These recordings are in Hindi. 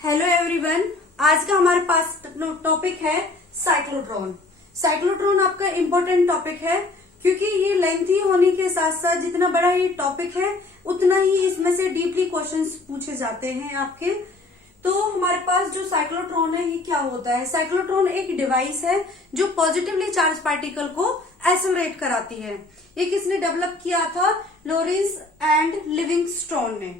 Hello everyone. आज का हमारे पास टॉपिक है साइक्लोट्रॉन। साइक्लोट्रॉन आपका इम्पोर्टेंट टॉपिक है क्योंकि ये लेंथी होने के साथ साथ जितना बड़ा ये टॉपिक है उतना ही इसमें से डीपली क्वेश्चंस पूछे जाते हैं आपके। तो हमारे पास जो साइक्लोट्रॉन है ये क्या होता है? साइक्लोट्रॉन एक डिवाइस है जो पॉजिटिवली चार्ज पार्टिकल को एक्सेलरेट कराती है। ये किसने डेवलप किया था? लॉरेंस एंड लिविंगस्टोन ने।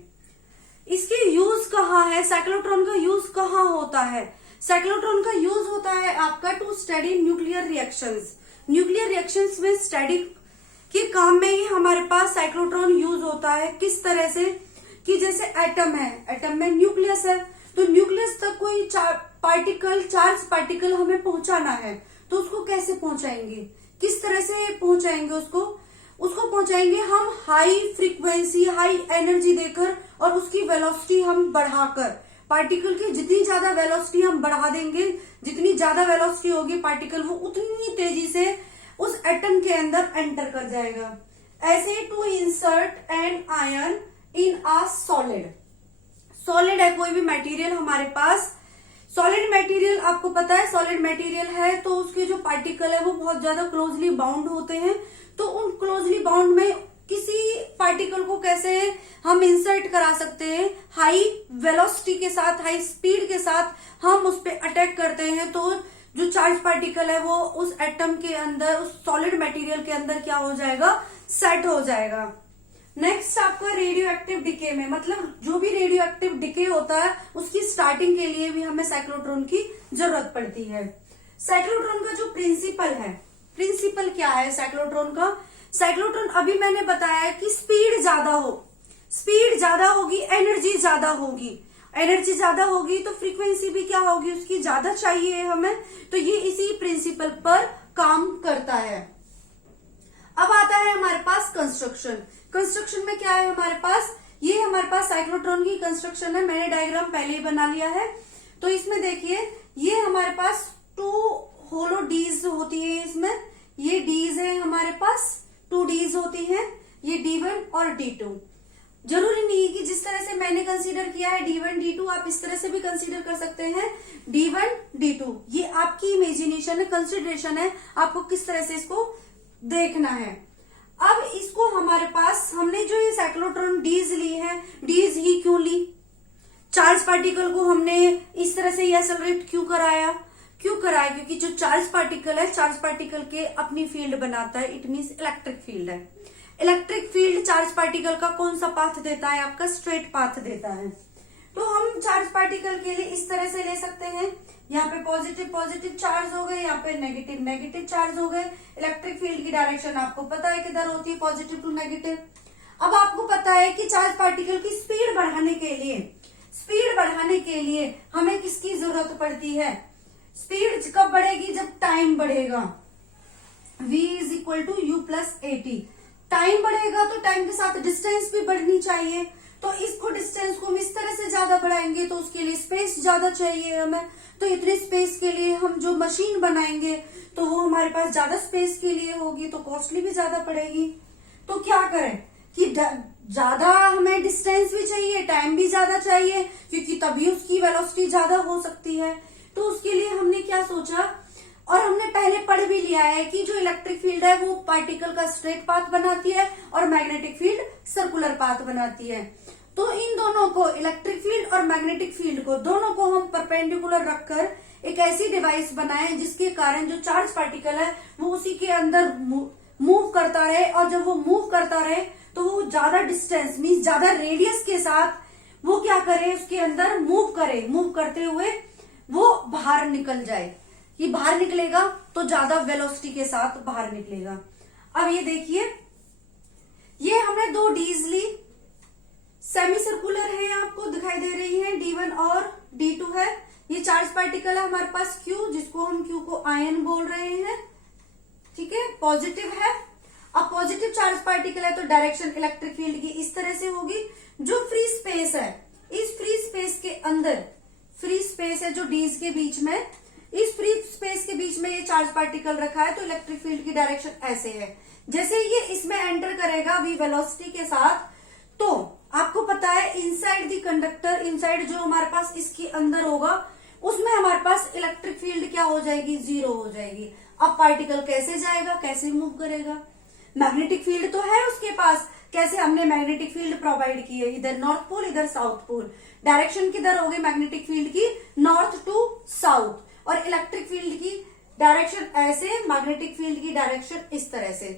इसके यूज कहाँ है? साइक्लोट्रॉन का यूज कहाँ होता है? साइक्लोट्रॉन का यूज होता है आपका to study nuclear reactions. Nuclear reactions में स्टडी के काम में ही हमारे पास साइक्लोट्रॉन यूज होता है। किस तरह से कि जैसे एटम है, एटम में न्यूक्लियस है, तो न्यूक्लियस तक कोई चार्ज पार्टिकल हमें पहुंचाना है तो उसको कैसे पहुंचाएंगे? किस तरह से पहुंचाएंगे? उसको पहुंचाएंगे हम हाई फ्रीक्वेंसी, हाई एनर्जी देकर और उसकी वेलोसिटी हम बढ़ाकर। पार्टिकल की जितनी ज्यादा वेलोसिटी हम बढ़ा देंगे, जितनी ज्यादा वेलोसिटी होगी पार्टिकल वो उतनी तेजी से उस एटम के अंदर एंटर कर जाएगा। ऐसे to insert an ion in a solid. Solid है कोई भी मटेरियल हमारे पास। सॉलिड मटेरियल आपको पता है, सॉलिड मटेरियल है तो उसके जो पार्टिकल है वो बहुत ज्यादा क्लोजली बाउंड होते हैं। तो उन क्लोजली बाउंड में किसी पार्टिकल को कैसे हम इंसर्ट करा सकते हैं? हाई वेलोसिटी के साथ, हाई स्पीड के साथ हम उस पर अटैक करते हैं तो जो चार्ज पार्टिकल है वो उस एटम के अंदर, उस सॉलिड मटेरियल के अंदर क्या हो जाएगा? सेट हो जाएगा। नेक्स्ट आपका रेडियो एक्टिव डिके में, मतलब जो भी रेडियो एक्टिव डिके होता है उसकी स्टार्टिंग के लिए भी हमें साइक्लोट्रॉन की जरूरत पड़ती है। साइक्लोट्रॉन का जो प्रिंसिपल है, प्रिंसिपल क्या है साइक्लोट्रॉन का? साइक्लोट्रॉन अभी मैंने बताया कि स्पीड ज्यादा हो, स्पीड ज्यादा होगी, एनर्जी ज्यादा होगी। एनर्जी ज्यादा होगी तो फ्रीक्वेंसी भी क्या होगी? उसकी ज्यादा चाहिए हमें। तो ये इसी प्रिंसिपल पर काम करता है। अब आता है हमारे पास कंस्ट्रक्शन। कंस्ट्रक्शन में क्या है हमारे पास? ये हमारे पास साइक्लोट्रॉन की कंस्ट्रक्शन है। मैंने डायग्राम पहले ही बना लिया है। तो इसमें देखिए ये हमारे पास 2 होलो डीज होती है। इसमें ये डीज है हमारे पास, 2 डीज होती हैं, ये D1 और D2। जरूरी नहीं कि जिस तरह से मैंने कंसीडर किया है D1 D2 आप इस तरह से भी कंसीडर कर सकते हैं। D1 D2 ये आपकी इमेजिनेशन है, कंसिडरेशन है, आपको किस तरह से इसको देखना है। अब इसको हमारे पास हमने जो ये साइक्लोट्रॉन डीज ली है, डीज ही क्यों ली? चार्ज पार्टिकल को हमने इस तरह से एक्सेलरेट क्यों कराया? क्योंकि जो चार्ज पार्टिकल है, चार्ज पार्टिकल के अपनी फील्ड बनाता है, इट मीन्स इलेक्ट्रिक फील्ड है। इलेक्ट्रिक फील्ड चार्ज पार्टिकल का कौन सा पाथ देता है? आपका स्ट्रेट पाथ देता है। तो हम चार्ज पार्टिकल के लिए इस तरह से ले सकते हैं, यहाँ पे पॉजिटिव पॉजिटिव चार्ज हो गए, यहाँ पे नेगेटिव नेगेटिव चार्ज हो गए। इलेक्ट्रिक फील्ड की डायरेक्शन आपको पता है किधर होती है, पॉजिटिव टू नेगेटिव। अब आपको पता है कि चार्ज पार्टिकल की स्पीड बढ़ाने के लिए हमें किसकी जरूरत पड़ती है? स्पीड कब बढ़ेगी? जब टाइम बढ़ेगा। v is equal to u plus AT। Time बढ़ेगा तो टाइम के साथ डिस्टेंस भी बढ़नी चाहिए। तो इसको डिस्टेंस को हम इस तरह से ज्यादा बढ़ाएंगे तो उसके लिए स्पेस ज्यादा चाहिए हमें। तो इतने स्पेस के लिए हम जो मशीन बनाएंगे तो वो हमारे पास ज्यादा स्पेस के लिए होगी, तो कॉस्टली भी ज्यादा पड़ेगी। तो क्या करें कि ज्यादा हमें डिस्टेंस भी चाहिए, टाइम भी ज्यादा चाहिए, क्योंकि तभी उसकी वेलोसिटी ज्यादा हो सकती है। तो उसके लिए हमने क्या सोचा, और हमने पहले पढ़ भी लिया है कि जो इलेक्ट्रिक फील्ड है वो पार्टिकल का स्ट्रेट पाथ बनाती है और मैग्नेटिक फील्ड सर्कुलर पाथ बनाती है। तो इन दोनों को, इलेक्ट्रिक फील्ड और मैग्नेटिक फील्ड को, दोनों को हम परपेंडिकुलर रखकर एक ऐसी डिवाइस बनाए जिसके कारण जो चार्ज पार्टिकल है वो उसी के अंदर मूव करता रहे, और जब वो मूव करता रहे तो वो ज्यादा डिस्टेंस मीन्स ज्यादा रेडियस के साथ वो क्या करे, उसके अंदर मूव करे, मूव करते हुए वो बाहर निकल जाए। ये बाहर निकलेगा तो ज्यादा वेलोसिटी के साथ बाहर निकलेगा। अब ये देखिए, ये हमने 2 डीज ली, सेमी सर्कुलर है, आपको दिखाई दे रही है, D1 और D2 है। ये चार्ज पार्टिकल है हमारे पास Q, जिसको हम Q को आयन बोल रहे हैं, ठीक है, पॉजिटिव है। अब पॉजिटिव चार्ज पार्टिकल है तो डायरेक्शन इलेक्ट्रिक फील्ड की इस तरह से होगी। जो फ्री स्पेस है, इस फ्री स्पेस के अंदर, फ्री स्पेस है जो डीज के बीच में, इस फ्री स्पेस के बीच में ये चार्ज पार्टिकल रखा है तो इलेक्ट्रिक फील्ड की डायरेक्शन ऐसे है। जैसे ये इसमें एंटर करेगा v वेलोसिटी के साथ, तो आपको पता है इनसाइड द कंडक्टर अंदर इनसाइड जो हमारे पास इसके अंदर होगा उसमें हमारे पास इलेक्ट्रिक फील्ड क्या हो जाएगी, जीरो हो जाएगी। अब पार्टिकल कैसे जाएगा, कैसे मूव करेगा, मैग्नेटिक फील्ड तो है उसके पास, कैसे हमने मैग्नेटिक फील्ड प्रोवाइड की है, इधर नॉर्थ पोल इधर साउथ पोल, डायरेक्शन किधर हो गई मैग्नेटिक फील्ड की, नॉर्थ टू साउथ, और इलेक्ट्रिक फील्ड की डायरेक्शन ऐसे, मैग्नेटिक फील्ड की डायरेक्शन इस तरह से।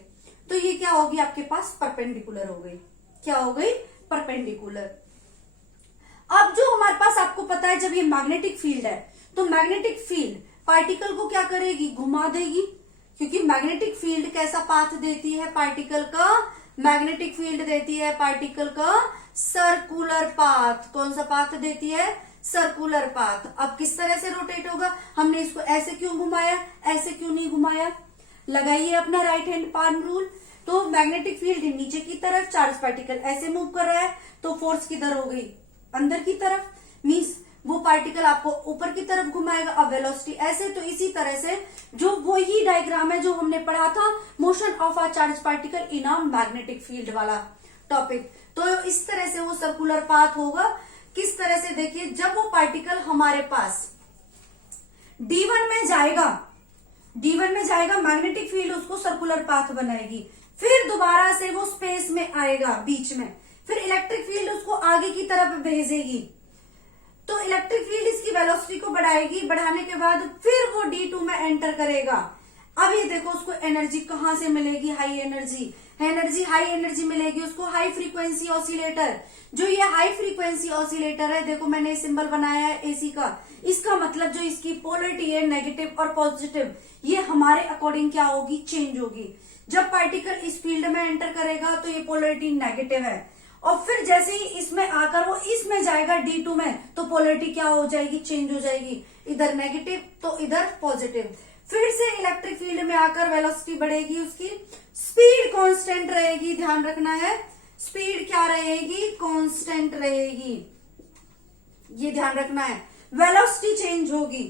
तो ये क्या होगी आपके पास, परपेंडिकुलर हो गई। क्या हो गई, परपेंडिकुलर। अब जो हमारे पास आपको पता है जब ये मैग्नेटिक फील्ड है तो मैग्नेटिक फील्ड पार्टिकल को क्या करेगी, घुमा देगी, क्योंकि मैग्नेटिक फील्ड कैसा पाथ देती है पार्टिकल का, मैग्नेटिक फील्ड देती है पार्टिकल का सर्कुलर पाथ। कौन सा पाथ देती है, सर्कुलर पाथ। अब किस तरह से रोटेट होगा, हमने इसको ऐसे क्यों घुमाया, ऐसे क्यों नहीं घुमाया, लगाइए अपना राइट हैंड पाम रूल। तो मैग्नेटिक फील्ड नीचे की तरफ, चार्ज पार्टिकल ऐसे मूव कर रहा है, तो फोर्स किधर हो गई, अंदर की तरफ, मीन्स वो पार्टिकल आपको ऊपर की तरफ घुमाएगा। अब वेलोसिटी ऐसे, तो इसी तरह से जो वही डायग्राम है जो हमने पढ़ा था motion of a charge particle in a magnetic field वाला टॉपिक। तो इस तरह से वो सर्कुलर पाथ होगा। किस तरह से, देखिए जब वो पार्टिकल हमारे पास D1 में जाएगा, D1 में जाएगा, मैग्नेटिक फील्ड उसको सर्कुलर पाथ बनाएगी, फिर दोबारा से वो स्पेस में आएगा बीच में, फिर इलेक्ट्रिक फील्ड उसको आगे की तरफ भेजेगी, तो इलेक्ट्रिक फील्ड इसकी वेलोसिटी को बढ़ाएगी, बढ़ाने के बाद फिर वो D2 में एंटर करेगा। अब ये देखो उसको एनर्जी कहां से मिलेगी, हाई एनर्जी, हाई एनर्जी मिलेगी उसको हाई फ्रीक्वेंसी ऑसिलेटर। जो ये हाई फ्रीक्वेंसी ऑसिलेटर है, देखो मैंने सिंबल बनाया है एसी का, इसका मतलब जो इसकी पोलरिटी है नेगेटिव और पॉजिटिव, ये हमारे अकॉर्डिंग क्या होगी, चेंज होगी। जब पार्टिकल इस फील्ड में एंटर करेगा तो ये पोलरिटी नेगेटिव है, और फिर जैसे ही इसमें आकर वो इसमें जाएगा D2 में, तो पोलरिटी क्या हो जाएगी, चेंज हो जाएगी, इधर नेगेटिव तो इधर पॉजिटिव। फिर से इलेक्ट्रिक फील्ड में आकर वेलोसिटी बढ़ेगी, उसकी स्पीड कांस्टेंट रहेगी, ध्यान रखना है, स्पीड क्या रहेगी, कांस्टेंट रहेगी, ये ध्यान रखना है। वेलोसिटी चेंज होगी,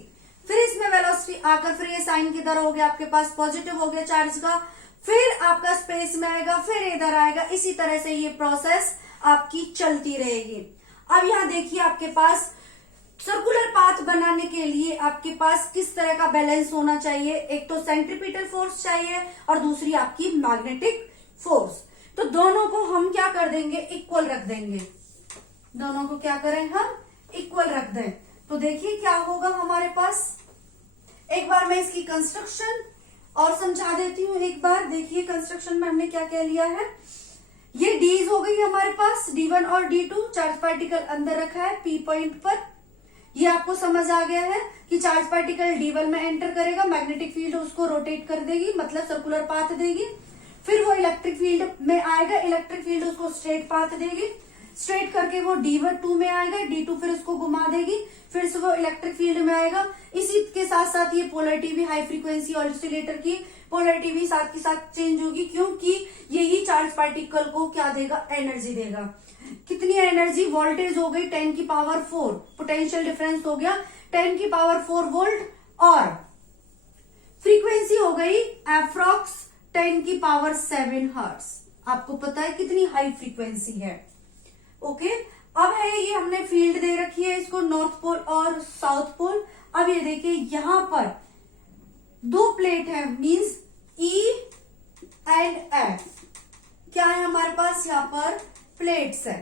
फिर इसमें वेलोसिटी आकर फिर ये साइन किधर हो गया आपके पास, पॉजिटिव हो गया चार्ज का, फिर आपका स्पेस में आएगा, फिर इधर आएगा, इसी तरह से ये प्रोसेस आपकी चलती रहेगी। अब यहां देखिए आपके पास सर्कुलर पाथ बनाने के लिए आपके पास किस तरह का बैलेंस होना चाहिए, एक तो सेंट्रीपिटल फोर्स चाहिए और दूसरी आपकी मैग्नेटिक फोर्स। तो दोनों को हम क्या कर देंगे, इक्वल रख देंगे, दोनों को क्या करें हम, इक्वल रख दें। तो देखिए क्या होगा हमारे पास, एक बार मैं इसकी कंस्ट्रक्शन और समझा देती हूँ। एक बार देखिए कंस्ट्रक्शन में हमने क्या क्या लिया है, ये डीज हो गई हमारे पास, D1 और D2, चार्ज पार्टिकल अंदर रखा है P पॉइंट पर। ये आपको समझ आ गया है कि चार्ज पार्टिकल D1 में एंटर करेगा, मैग्नेटिक फील्ड उसको रोटेट कर देगी, मतलब सर्कुलर पाथ देगी, फिर वो इलेक्ट्रिक फील्ड में आएगा, इलेक्ट्रिक फील्ड उसको स्ट्रेट पाथ देगी, स्ट्रेट करके वो D2 में आएगा, D2 फिर उसको घुमा देगी, फिर से वो इलेक्ट्रिक फील्ड में आएगा। इसी के साथ साथ ये पोलरिटी भी, हाई फ्रीक्वेंसी ऑसिलेटर की पोलरिटी भी साथ के साथ चेंज होगी, क्योंकि यही चार्ज पार्टिकल को क्या देगा, एनर्जी देगा। कितनी एनर्जी, वोल्टेज हो गई 10 की पावर 4, पोटेंशियल डिफरेंस हो गया 10 की पावर 4 वोल्ट, और फ्रीक्वेंसी हो गई अप्रॉक्स 10 की पावर 7 हर्ट्ज। आपको पता है कितनी हाई फ्रीक्वेंसी है। ओके, अब है ये हमने फील्ड दे रखी है इसको, नॉर्थ पोल और साउथ पोल। अब ये देखिए यहां पर दो प्लेट है, मींस E एंड F। क्या है हमारे पास, यहाँ पर प्लेट्स है।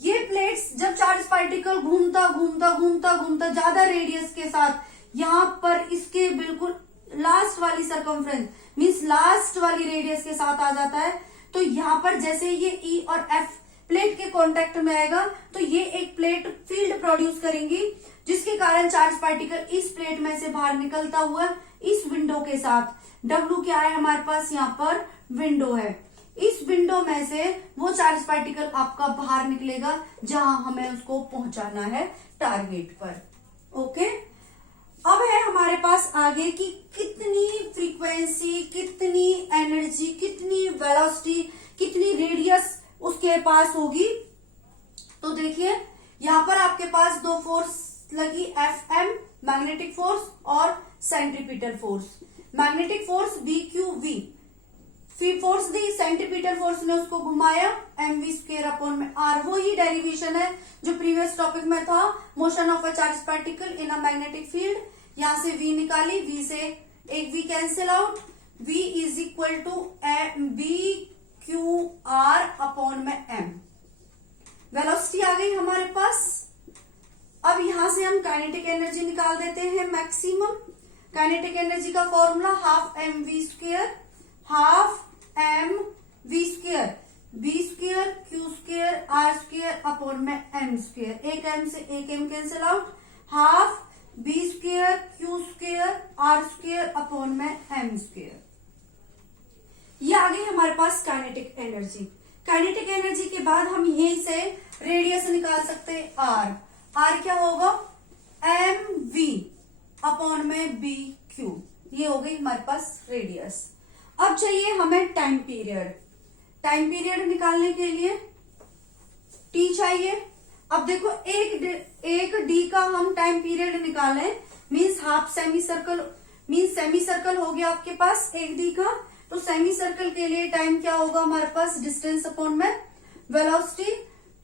ये प्लेट्स जब चार्ज पार्टिकल घूमता घूमता घूमता घूमता ज्यादा रेडियस के साथ यहां पर इसके बिल्कुल लास्ट वाली सरकमफ्रेंस, मींस लास्ट वाली रेडियस के साथ आ जाता है, तो यहां पर जैसे ये E और F प्लेट के कांटेक्ट में आएगा तो ये एक प्लेट फील्ड प्रोड्यूस करेंगी, जिसके कारण चार्ज पार्टिकल इस प्लेट में से बाहर निकलता हुआ इस विंडो के साथ, W क्या है हमारे पास, यहाँ पर विंडो है, इस विंडो में से वो चार्ज पार्टिकल आपका बाहर निकलेगा जहां हमें उसको पहुंचाना है टारगेट पर। ओके, अब है हमारे पास आगे की कितनी फ्रीक्वेंसी, कितनी एनर्जी, कितनी वेलोसिटी, कितनी रेडियस उसके पास होगी। तो देखिए यहां पर आपके पास दो फोर्स लगी, Fm मैग्नेटिक फोर्स और centripetal force. Magnetic force BQV, force दी, सेंट्रीपिटल फोर्स ने उसको घुमाया, mv² अपॉन में r। वो ही डेरिवेशन है जो प्रीवियस टॉपिक में था, motion of a charge particle in a magnetic field. यहां से v निकाली, v से एक v cancel out, v is equal to bqr upon में m। वेलोसिटी आ गई हमारे पास। अब यहां से हम काइनेटिक एनर्जी निकाल देते हैं मैक्सिमम। काइनेटिक एनर्जी का formula half mv², half mv², b² q² r² upon में m²। एक m से एक m cancel out, half b² q² r² upon में m²। ये आ गई हमारे पास काइनेटिक एनर्जी। काइनेटिक एनर्जी के बाद हम यहीं से रेडियस निकाल सकते हैं r। r क्या होगा, mv अपॉन में bq। ये हो गई हमारे पास रेडियस। अब चाहिए हमें टाइम पीरियड। टाइम पीरियड निकालने के लिए t चाहिए। अब देखो एक d का हम टाइम पीरियड निकालें, means half semi circle, means semi circle हो गया आपके पास एक d का। तो सेमी सर्कल के लिए टाइम क्या होगा हमारे पास, डिस्टेंस अपॉन में वेलोसिटी।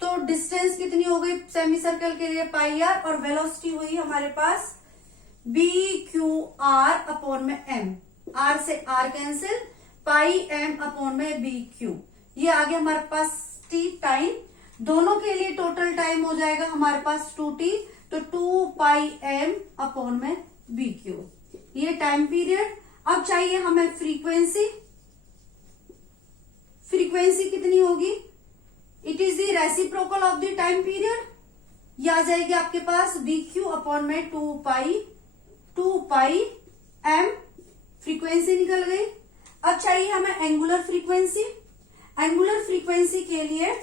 तो डिस्टेंस कितनी हो गई सेमी सर्कल के लिए, पाई r, और वेलोसिटी हुई हमारे पास bqr अपॉन में m। r से r कैंसिल, पाई m अपॉन में bq। ये आ गया हमारे पास t टाइम। दोनों के लिए टोटल टाइम हो जाएगा हमारे पास 2t, तो 2 पाई m अपॉन में bq। ये टाइम पीरियड। अब चाहिए हमें फ्रीक्वेंसी। फ्रीक्वेंसी कितनी होगी, it is the reciprocal of the time period. ये आ जाएगी आपके पास bq अपॉन में 2 पाई m। फ्रीक्वेंसी निकल गई। अब चाहिए हमें एंगुलर फ्रीक्वेंसी। एंगुलर फ्रीक्वेंसी के लिए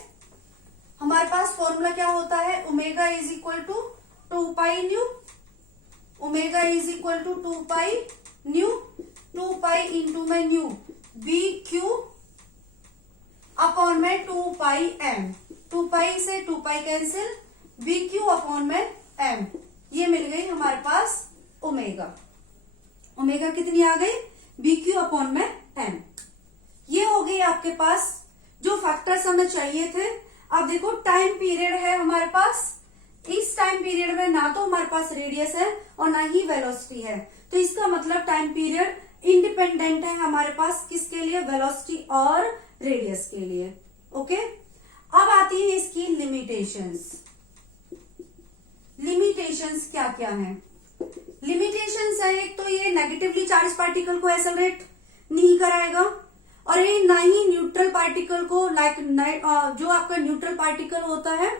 हमारे पास फॉर्मूला क्या होता है, omega is equal to 2 pi nu. Omega is equal to 2 pi nu, 2 pi into में न्यू bq अपॉन में 2 पाई m। 2 पाई से 2 पाई कैंसिल, bq अपॉन में m। ये मिल गई हमारे पास ओमेगा। ओमेगा कितनी आ गई, bq अपॉन में m। ये हो गई आपके पास जो फैक्टर्स हमें चाहिए थे। अब देखो टाइम पीरियड है हमारे पास। इस टाइम पीरियड में ना तो हमारे पास रेडियस है और ना ही वेलोसिटी है, तो इसका मतलब टाइम पीरियड इंडिपेंडेंट है हमारे पास, किसके लिए, वेलोसिटी और रेडियस के लिए। ओके, अब आती है इसकी लिमिटेशंस। लिमिटेशंस क्या क्या है, लिमिटेशंस है एक तो ये नेगेटिवली चार्ज पार्टिकल को एक्सेलरेट नहीं कराएगा, और ये ना ही न्यूट्रल पार्टिकल को, लाइक जो आपका न्यूट्रल पार्टिकल होता है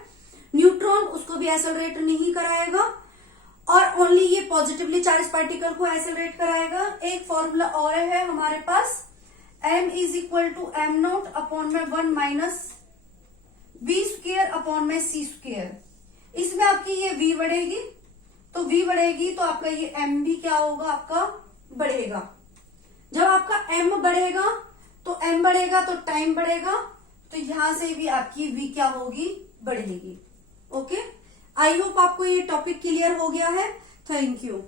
न्यूट्रॉन, उसको भी एक्सेलरेट नहीं कराएगा, और ओनली ये पॉजिटिवली चार्ज पार्टिकल को एक्सेलरेट कराएगा। एक फॉर्मूला और है हमारे पास, m is equal to m0 upon में 1 माइनस v² अपॉन में c²। इसमें आपकी ये v बढ़ेगी, तो v बढ़ेगी तो आपका ये m भी क्या होगा, आपका बढ़ेगा। जब आपका m बढ़ेगा तो m बढ़ेगा तो टाइम बढ़ेगा, तो यहां से भी आपकी v क्या होगी, बढ़ेगी। ओके, आई होप आपको ये टॉपिक क्लियर हो गया है। Thank you.